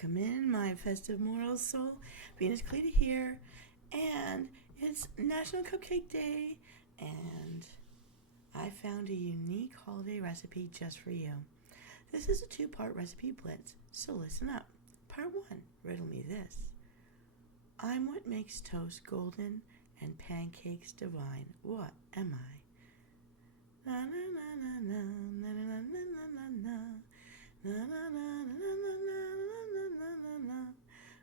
Welcome in, my festive mortal soul. Venus Callida here, and it's National Cupcake Day, and I found a unique holiday recipe just for you. This is a two-part recipe blitz, so listen up. Part 1, riddle me this. I'm what makes toast golden and pancakes divine. What am I? Na na na na na na na na na na. Na, na, na, na, na, na, na, na.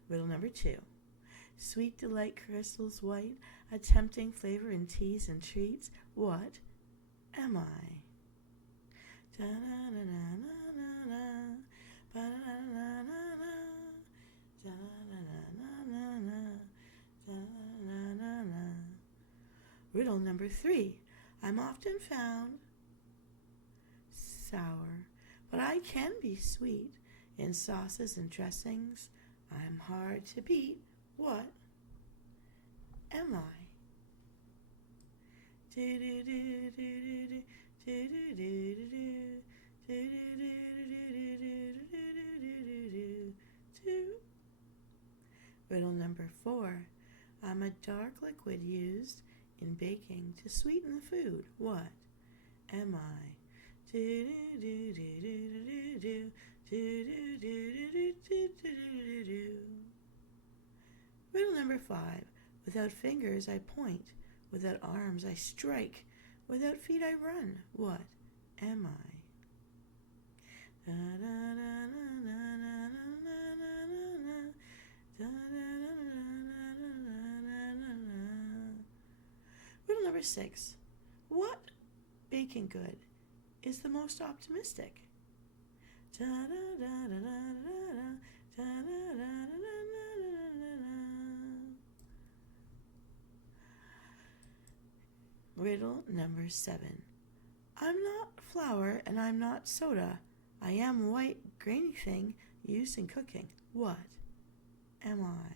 Riddle number 2. Sweet delight crystals white, a tempting flavor in teas and treats. What am I? Da, na, na, na, na, na, ba, na, na, na, na, da, na, na, na, na, da, na, na, na. Riddle number 3. I'm often found sour, but I can be sweet in sauces and dressings. I'm hard to beat. What am I? Riddle number 4. I'm a dark liquid used in baking to sweeten the food. What am I? Riddle number 5. Without fingers I point, without arms I strike, without feet I run. What am I? Riddle number 6. What baking good is the most optimistic? Riddle number 7. I'm not flour and I'm not soda. I am a white grainy thing used in cooking. What am I?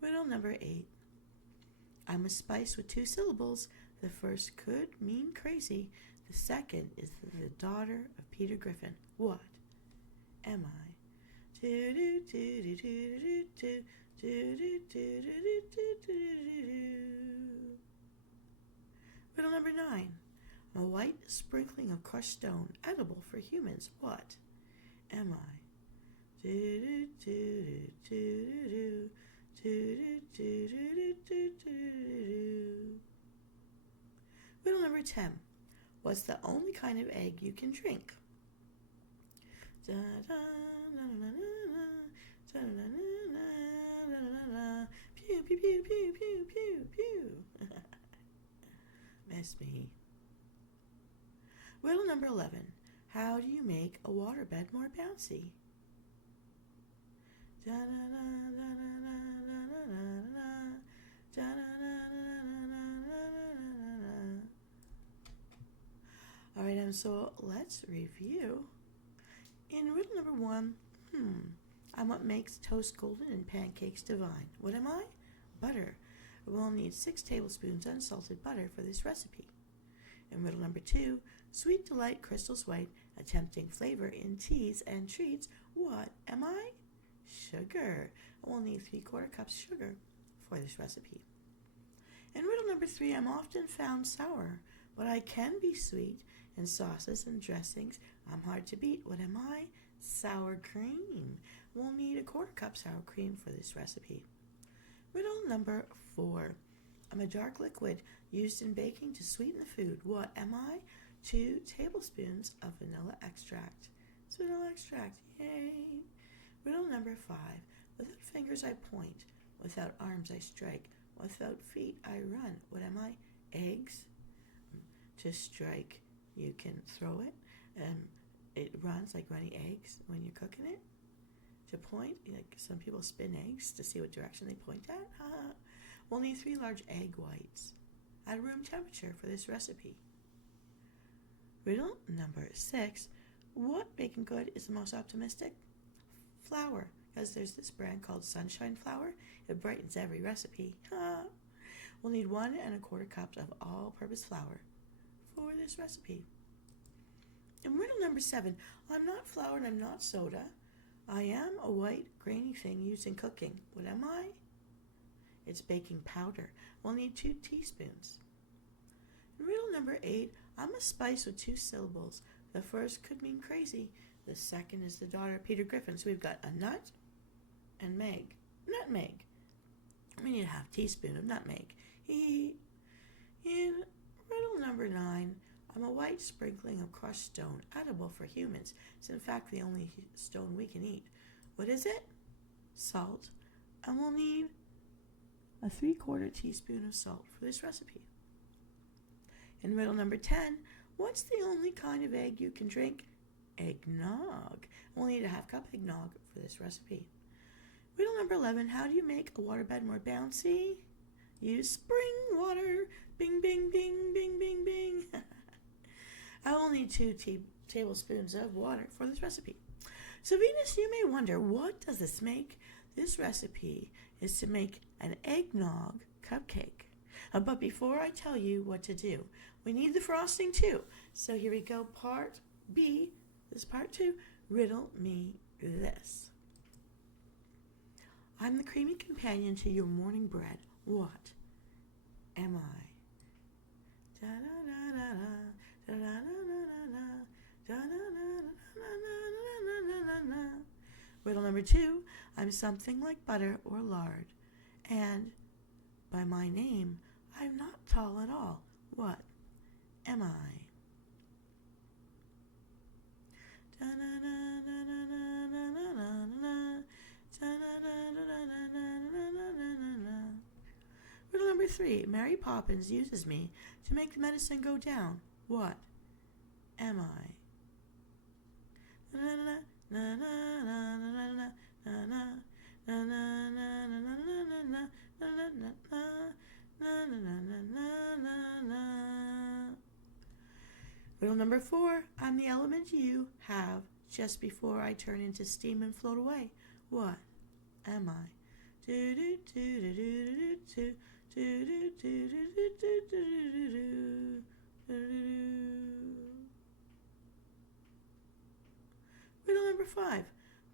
Riddle number 8. I'm a spice with 2 syllables. The first could mean crazy. The second is the daughter of Peter Griffin. What am I? Riddle number 9. A white sprinkling of crushed stone, edible for humans. What am I? Riddle number 10. What's the only kind of egg you can drink? Pew, pew, pew, pew, pew, pew, pew. Miss me. Riddle number 11. How do you make a waterbed more bouncy? Alright, so let's review. In riddle number 1, I'm what makes toast golden and pancakes divine. What am I? Butter. We'll need 6 tablespoons unsalted butter for this recipe. In riddle number 2, sweet delight crystals white, a tempting flavor in teas and treats. What am I? Sugar. We'll need 3/4 cups sugar for this recipe. In riddle number 3, I'm often found sour, but I can be sweet in sauces and dressings. I'm hard to beat. What am I? Sour cream. We'll need 1/4 cup sour cream for this recipe. Riddle number 4. I'm a dark liquid used in baking to sweeten the food. What am I? 2 tablespoons of vanilla extract. It's vanilla extract. Yay! Riddle number 5. Without fingers I point. Without arms I strike. Without feet I run. What am I? Eggs. To strike, you can throw it. It runs like running eggs when you're cooking it. To point, like some people spin eggs to see what direction they point at. We'll need 3 large egg whites at room temperature for this recipe. Riddle number 6. What baking good is the most optimistic? Flour, because there's this brand called Sunshine Flour. It brightens every recipe. We'll need 1¼ cups of all-purpose flour for this recipe. In riddle number 7, I'm not flour and I'm not soda. I am a white, grainy thing used in cooking. What am I? It's baking powder. We'll need 2 teaspoons. In riddle number 8, I'm a spice with 2 syllables. The first could mean crazy. The second is the daughter of Peter Griffin. So we've got a nut and meg. Nutmeg. We need a ½ teaspoon of nutmeg. In riddle number 9, I'm a white sprinkling of crushed stone, edible for humans. It's in fact the only stone we can eat. What is it? Salt. And we'll need a 3/4 teaspoon of salt for this recipe. In riddle number 10, what's the only kind of egg you can drink? Eggnog. We'll need a ½ cup eggnog for this recipe. Riddle number 11, how do you make a waterbed more bouncy? Use spring water. Bing, bing, bing, bing, bing, bing. I will need 2 tablespoons of water for this recipe. So Venus, you may wonder, what does this make? This recipe is to make an eggnog cupcake. But before I tell you what to do, we need the frosting too. So here we go, part B. This is part 2. Riddle me this. I'm the creamy companion to your morning bread. What am I? Riddle number 2, I'm something like butter or lard, and by my name, I'm not tall at all. What am I? Riddle number 3, Mary Poppins uses me to make the medicine go down. What am I? Riddle number 4, I'm the element you have just before I turn into steam and float away. What am I? Riddle number 5,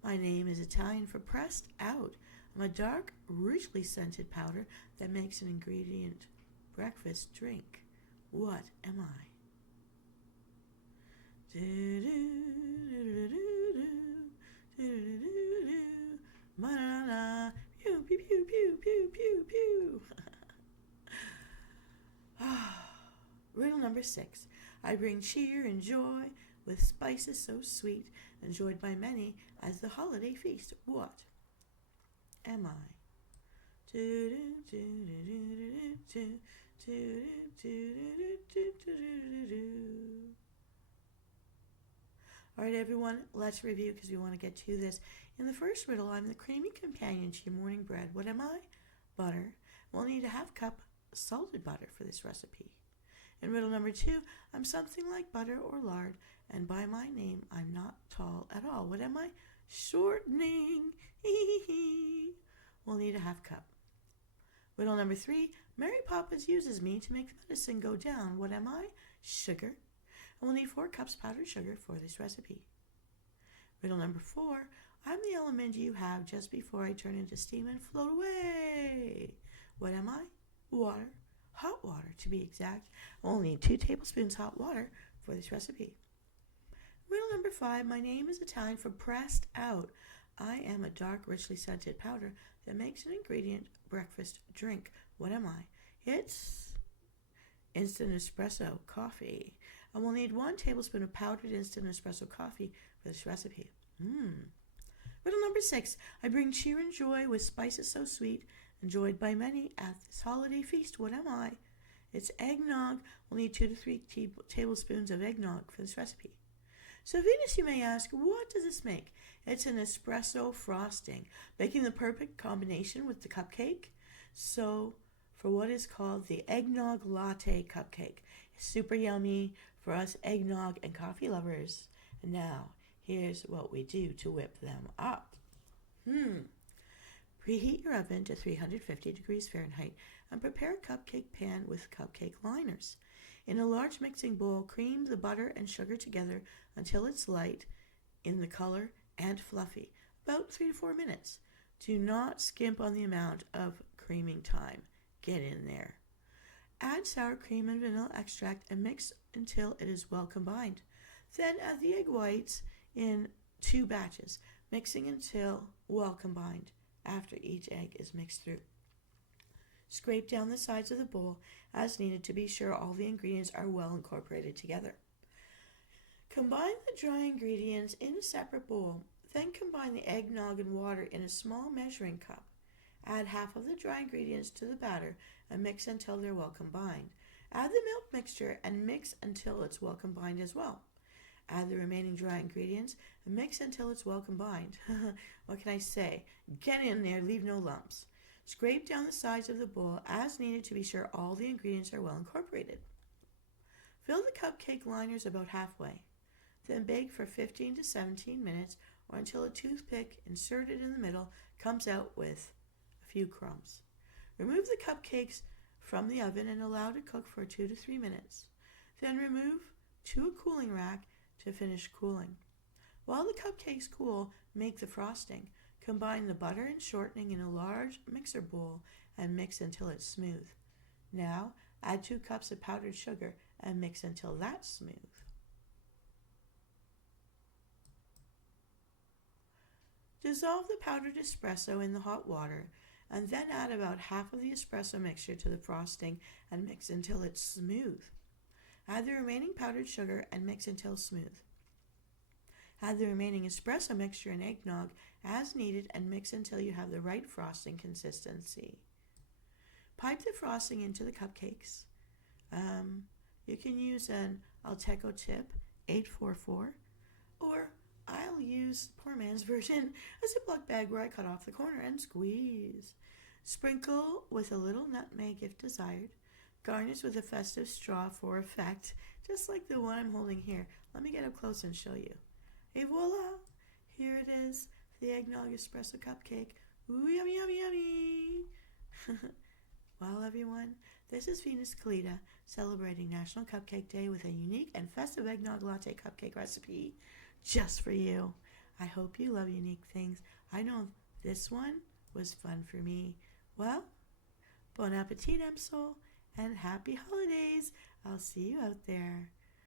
my name is Italian for pressed out. I'm a dark, richly scented powder that makes an ingredient breakfast drink. What am I? Pew, pew, pew, pew, pew, pew, pew. Riddle number 6. I bring cheer and joy with spices so sweet, enjoyed by many as the holiday feast. What am I? All right, everyone, let's review because we want to get to this. In the first riddle, I'm the creamy companion to your morning bread. What am I? Butter. We'll need a ½ cup salted butter for this recipe. In riddle number 2, I'm something like butter or lard, and by my name, I'm not tall at all. What am I? Shortening. We'll need a ½ cup. Riddle number 3, Mary Poppins uses me to make the medicine go down. What am I? Sugar. And we'll need 4 cups powdered sugar for this recipe. Riddle number 4, I'm the element you have just before I turn into steam and float away. What am I? Water. Hot water, to be exact. We'll need 2 tablespoons hot water for this recipe. Riddle number 5, my name is Italian for pressed out. I am a dark, richly scented powder that makes an ingredient breakfast drink. What am I? It's instant espresso coffee. And we'll need 1 tablespoon of powdered instant espresso coffee for this recipe. Riddle number 6, I bring cheer and joy with spices so sweet, enjoyed by many at this holiday feast. What am I? It's eggnog. We'll need 2 to 3 tablespoons of eggnog for this recipe. So Venus, you may ask, what does this make? It's an espresso frosting, making the perfect combination with the cupcake. So for what is called the eggnog latte cupcake. It's super yummy for us eggnog and coffee lovers. And now, here's what we do to whip them up. Preheat your oven to 350 degrees Fahrenheit and prepare a cupcake pan with cupcake liners. In a large mixing bowl, cream the butter and sugar together until it's light in the color and fluffy, about 3 to 4 minutes. Do not skimp on the amount of creaming time. Get in there. Add sour cream and vanilla extract and mix until it is well combined. Then add the egg whites in 2 batches, mixing until well combined after each egg is mixed through. Scrape down the sides of the bowl as needed to be sure all the ingredients are well incorporated together. Combine the dry ingredients in a separate bowl. Then combine the eggnog and water in a small measuring cup. Add half of the dry ingredients to the batter and mix until they're well combined. Add the milk mixture and mix until it's well combined as well. Add the remaining dry ingredients and mix until it's well combined. What can I say? Get in there, leave no lumps. Scrape down the sides of the bowl as needed to be sure all the ingredients are well incorporated. Fill the cupcake liners about halfway. Then bake for 15 to 17 minutes or until a toothpick inserted in the middle comes out with a few crumbs. Remove the cupcakes from the oven and allow to cook for 2 to 3 minutes. Then remove to a cooling rack to finish cooling. While the cupcakes cool, make the frosting. Combine the butter and shortening in a large mixer bowl and mix until it's smooth. Now add 2 cups of powdered sugar and mix until that's smooth. Dissolve the powdered espresso in the hot water and then add about half of the espresso mixture to the frosting and mix until it's smooth. Add the remaining powdered sugar and mix until smooth. Add the remaining espresso mixture and eggnog as needed and mix until you have the right frosting consistency. Pipe the frosting into the cupcakes. You can use an Alteco tip 844, or I'll use poor man's version, a Ziploc bag where I cut off the corner and squeeze. Sprinkle with a little nutmeg if desired. Garnish with a festive straw for effect, just like the one I'm holding here. Let me get up close and show you. Et voila! Here it is, the eggnog espresso cupcake. Ooh, yummy, yummy, yummy! Well, everyone, this is Venus Callida celebrating National Cupcake Day with a unique and festive eggnog latte cupcake recipe just for you. I hope you love unique things. I know this one was fun for me. Well, bon appetit, Msoul, and happy holidays. I'll see you out there.